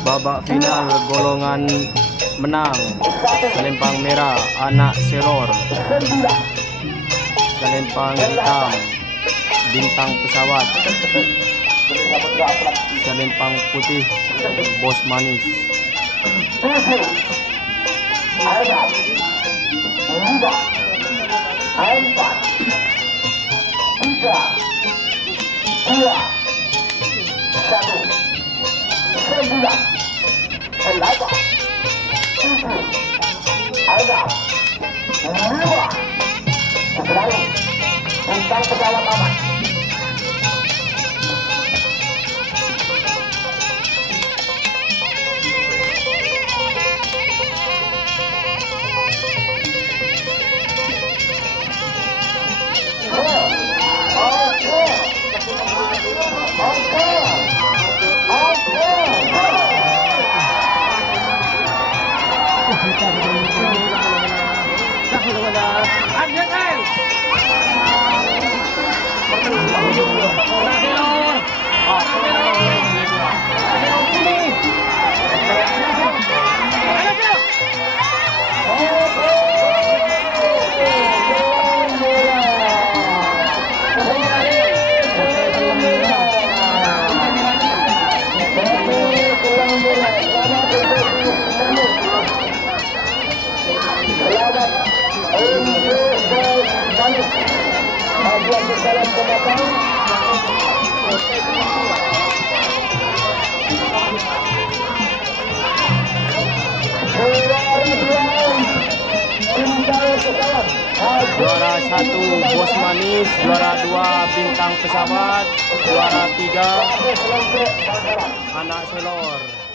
Babak final golongan menang selempang merah anak seror, selempang hitam bintang pesawat, selempang putih bos manis. Bintang pesawat aman. Juara 1 bos manis, juara 2 bintang pesawat, juara 3 anak selor.